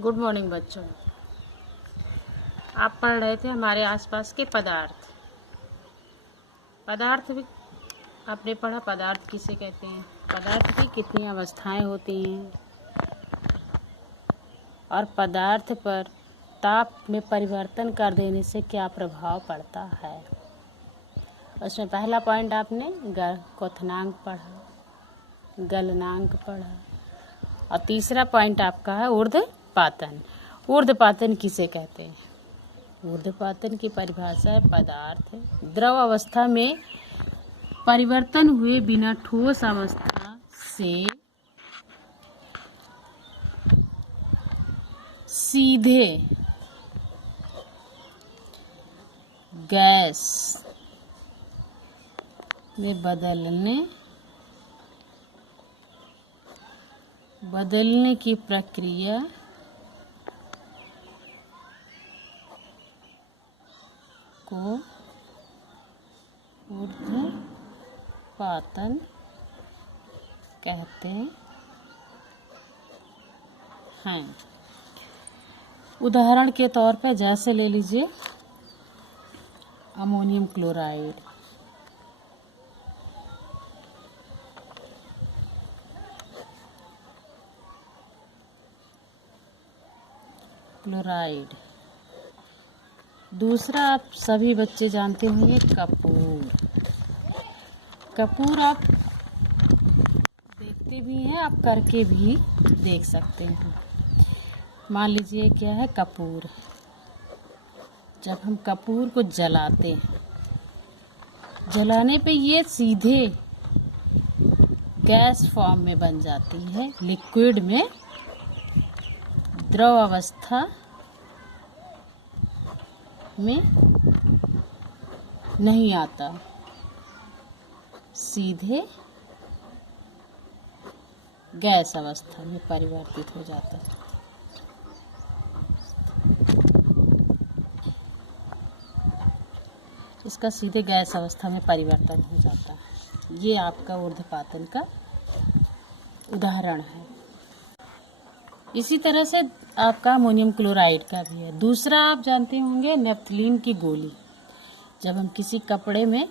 Good morning बच्चों। आप पढ़ रहे थे हमारे आसपास के पदार्थ। पदार्थ भी आपने पढ़ा, पदार्थ किसे कहते हैं, पदार्थ की कितनी अवस्थाएं होती हैं और पदार्थ पर ताप में परिवर्तन कर देने से क्या प्रभाव पड़ता है। उसमें पहला पॉइंट आपने क्वथनांक पढ़ा, गलनांक पढ़ा और तीसरा पॉइंट आपका है ऊर्ध्वपातन। ऊर्ध्वपातन किसे कहते हैं? ऊर्ध्वपातन की परिभाषा है पदार्थ द्रव अवस्था में परिवर्तन हुए बिना ठोस अवस्था से सीधे गैस में बदलने की प्रक्रिया को ऊर्ध्वपातन कहते हैं। उदाहरण के तौर पे जैसे ले लीजिए अमोनियम क्लोराइड, दूसरा आप सभी बच्चे जानते होंगे कपूर आप देखते भी हैं, आप करके भी देख सकते हैं। मान लीजिए क्या है कपूर। जब हम कपूर को जलाते हैं, जलाने पे ये सीधे गैस फॉर्म में बन जाती है, लिक्विड में द्रव अवस्था में नहीं आता, सीधे गैस अवस्था में परिवर्तित हो जाता है। इसका सीधे गैस अवस्था में परिवर्तन हो जाता है। ये आपका ऊर्ध्वपातन का उदाहरण है। इसी तरह से आपका अमोनियम क्लोराइड का भी है। दूसरा आप जानते होंगे नेफ्थलीन की गोली। जब हम किसी कपड़े में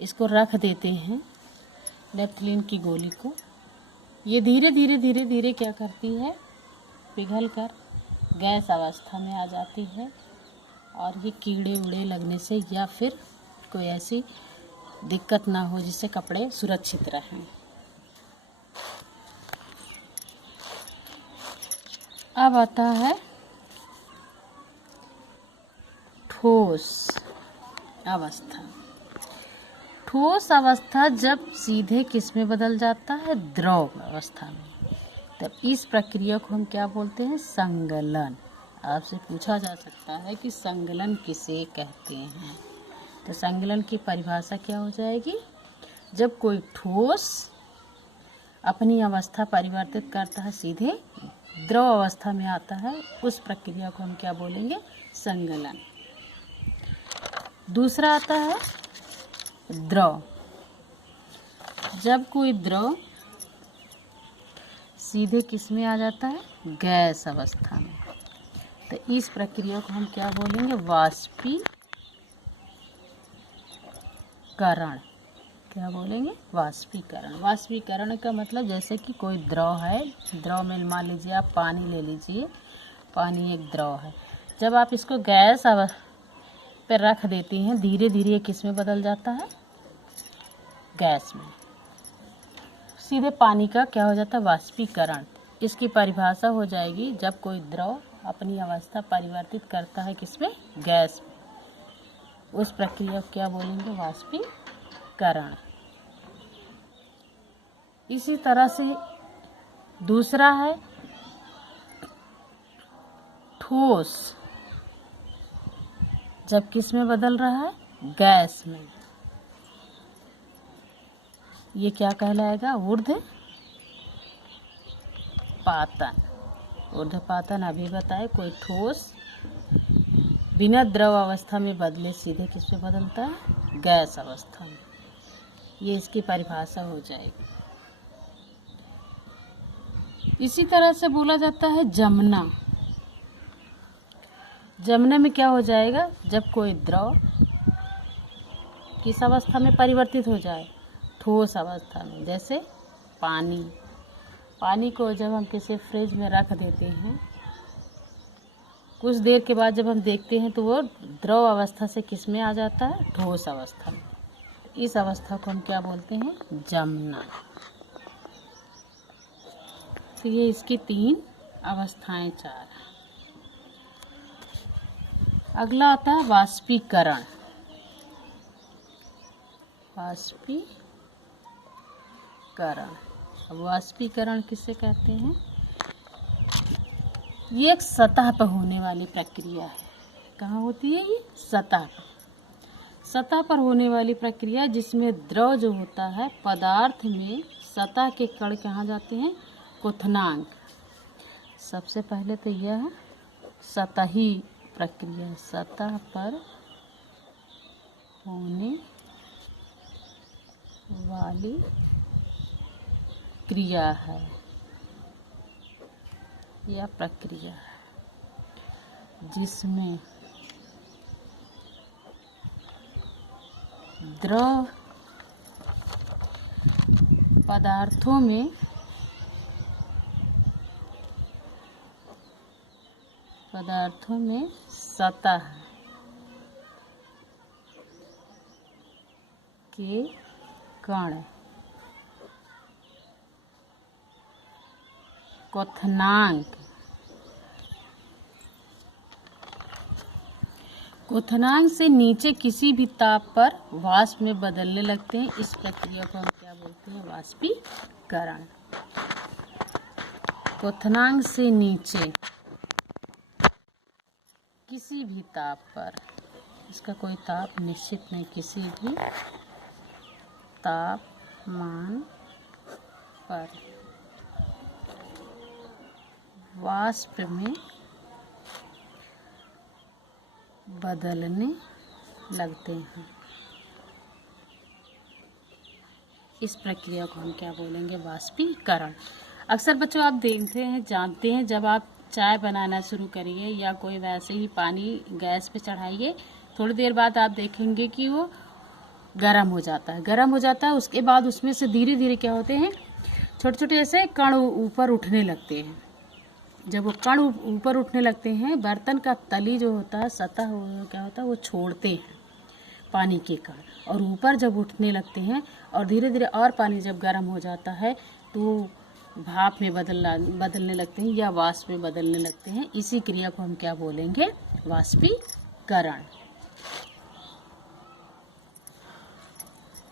इसको रख देते हैं, नेफ्थलीन की गोली को, ये धीरे धीरे क्या करती है, पिघल कर गैस अवस्था में आ जाती है और ये कीड़े उड़े लगने से या फिर कोई ऐसी दिक्कत ना हो जिससे कपड़े सुरक्षित रहें। अब आता है ठोस अवस्था। ठोस अवस्था जब सीधे किस में बदल जाता है, द्रव अवस्था में, तब इस प्रक्रिया को हम क्या बोलते हैं, संगलन। आपसे पूछा जा सकता है कि संगलन किसे कहते हैं, तो संगलन की परिभाषा क्या हो जाएगी, जब कोई ठोस अपनी अवस्था परिवर्तित करता है, सीधे द्रव अवस्था में आता है, उस प्रक्रिया को हम क्या बोलेंगे, संगलन। दूसरा आता है द्रव। जब कोई द्रव सीधे किस में आ जाता है, गैस अवस्था में, तो इस प्रक्रिया को हम क्या बोलेंगे, वाष्पीकरण। क्या बोलेंगे, वाष्पीकरण। वाष्पीकरण का मतलब जैसे कि कोई द्रव है, द्रव में मान लीजिए आप पानी ले लीजिए, पानी एक द्रव है। जब आप इसको गैस पे रख देती हैं, धीरे धीरे किस में बदल जाता है, गैस में। सीधे पानी का क्या हो जाता है, वाष्पीकरण। इसकी परिभाषा हो जाएगी, जब कोई द्रव अपनी अवस्था परिवर्तित करता है किसमें, गैस में, उस प्रक्रिया को क्या बोलेंगे, वाष्पीकरण। इसी तरह से दूसरा है ठोस। जब किस में बदल रहा है, गैस में, ये क्या कहलाएगा, ऊर्ध्वपातन। ऊर्ध्वपातन अभी बताए, कोई ठोस बिना द्रव अवस्था में बदले सीधे किस में बदलता है, गैस अवस्था में। ये इसकी परिभाषा हो जाएगी। इसी तरह से बोला जाता है जमना। जमने में क्या हो जाएगा, जब कोई द्रव किस अवस्था में परिवर्तित हो जाए, ठोस अवस्था में। जैसे पानी, पानी को जब हम किसी फ्रिज में रख देते हैं, कुछ देर के बाद जब हम देखते हैं तो वो द्रव अवस्था से किस में आ जाता है, ठोस अवस्था में। इस अवस्था को हम क्या बोलते हैं, जमना। तो ये इसकी 3 अवस्थाएं 4। अगला आता है वाष्पीकरण। वाष्पीकरण, अब वाष्पीकरण किसे कहते हैं? ये एक सतह पर होने वाली प्रक्रिया है। कहाँ होती है ये? सतह पर। सतह पर होने वाली प्रक्रिया जिसमें द्रव जो होता है पदार्थ में सतह के कण कहाँ जाते हैं, क्वथनांक। सबसे पहले तो यह सतही प्रक्रिया, सतह पर होने वाली क्रिया है या प्रक्रिया है जिसमें द्रव पदार्थों में सतह के कण क्वथनांक से नीचे किसी भी ताप पर वाष्प में बदलने लगते हैं। इस प्रक्रिया को हम क्या बोलते हैं, वाष्पीकरण। क्वथनांक से नीचे किसी भी ताप पर, इसका कोई ताप निश्चित नहीं, किसी भी तापमान पर वाष्प में बदलने लगते हैं। इस प्रक्रिया को हम क्या बोलेंगे, वाष्पीकरण। अक्सर बच्चों आप देखते हैं, जानते हैं, जब आप चाय बनाना शुरू करिए या कोई वैसे ही पानी गैस पे चढ़ाइए, थोड़ी देर बाद आप देखेंगे कि वो गर्म हो जाता है। गर्म हो जाता है, उसके बाद उसमें से धीरे धीरे क्या होते हैं, छोटे छोटे ऐसे कण ऊपर उठने लगते हैं। जब वो कण ऊपर उठने लगते हैं, बर्तन का तली जो होता है, सतह क्या होता है, वो छोड़ते हैं पानी के कण, और ऊपर जब उठने लगते हैं और धीरे धीरे और पानी जब गर्म हो जाता है तो भाप में बदलने लगते हैं या वाष्प में बदलने लगते हैं। इसी क्रिया को हम क्या बोलेंगे, वाष्पीकरण।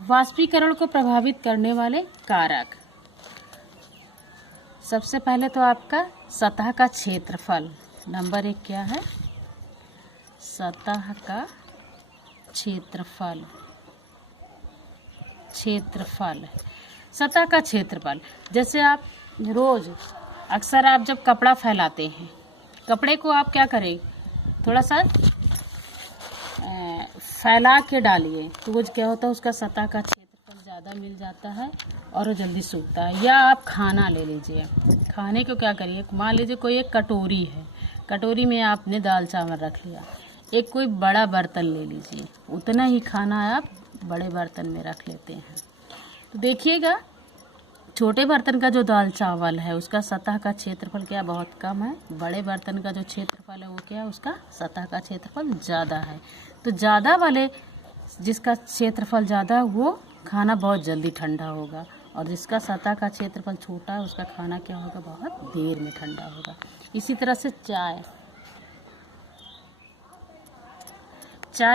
वाष्पीकरण को प्रभावित करने वाले कारक, सबसे पहले तो आपका सतह का क्षेत्रफल। नंबर 1 क्या है, सतह का क्षेत्रफल। सतह का क्षेत्रफल, जैसे आप रोज अक्सर आप जब कपड़ा फैलाते हैं, कपड़े को आप क्या करें, थोड़ा सा फैला के डालिए, तो वो क्या होता है, उसका सतह का क्षेत्रफल ज़्यादा मिल जाता है और वो जल्दी सूखता है। या आप खाना ले लीजिए, खाने को क्या करिए, मान लीजिए कोई एक कटोरी है, कटोरी में आपने दाल चावल रख लिया, एक कोई बड़ा बर्तन ले लीजिए, उतना ही खाना आप बड़े बर्तन में रख लेते हैं, तो देखिएगा छोटे बर्तन का जो दाल चावल है उसका सतह का क्षेत्रफल क्या बहुत कम है, बड़े बर्तन का जो क्षेत्रफल है वो क्या है, उसका सतह का क्षेत्रफल ज़्यादा है। तो ज़्यादा वाले जिसका क्षेत्रफल ज़्यादा वो खाना बहुत जल्दी ठंडा होगा, और जिसका सतह का क्षेत्रफल छोटा है उसका खाना क्या होगा, बहुत देर में ठंडा होगा। इसी तरह से चाय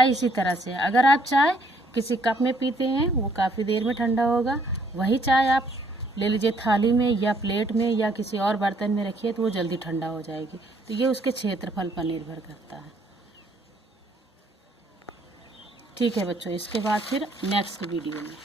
इसी तरह से, अगर आप चाय किसी कप में पीते हैं वो काफ़ी देर में ठंडा होगा, वही चाय आप ले लीजिए थाली में या प्लेट में या किसी और बर्तन में रखिए तो वो जल्दी ठंडा हो जाएगी। तो ये उसके क्षेत्रफल पर निर्भर करता है। ठीक है बच्चों, इसके बाद फिर नेक्स्ट वीडियो में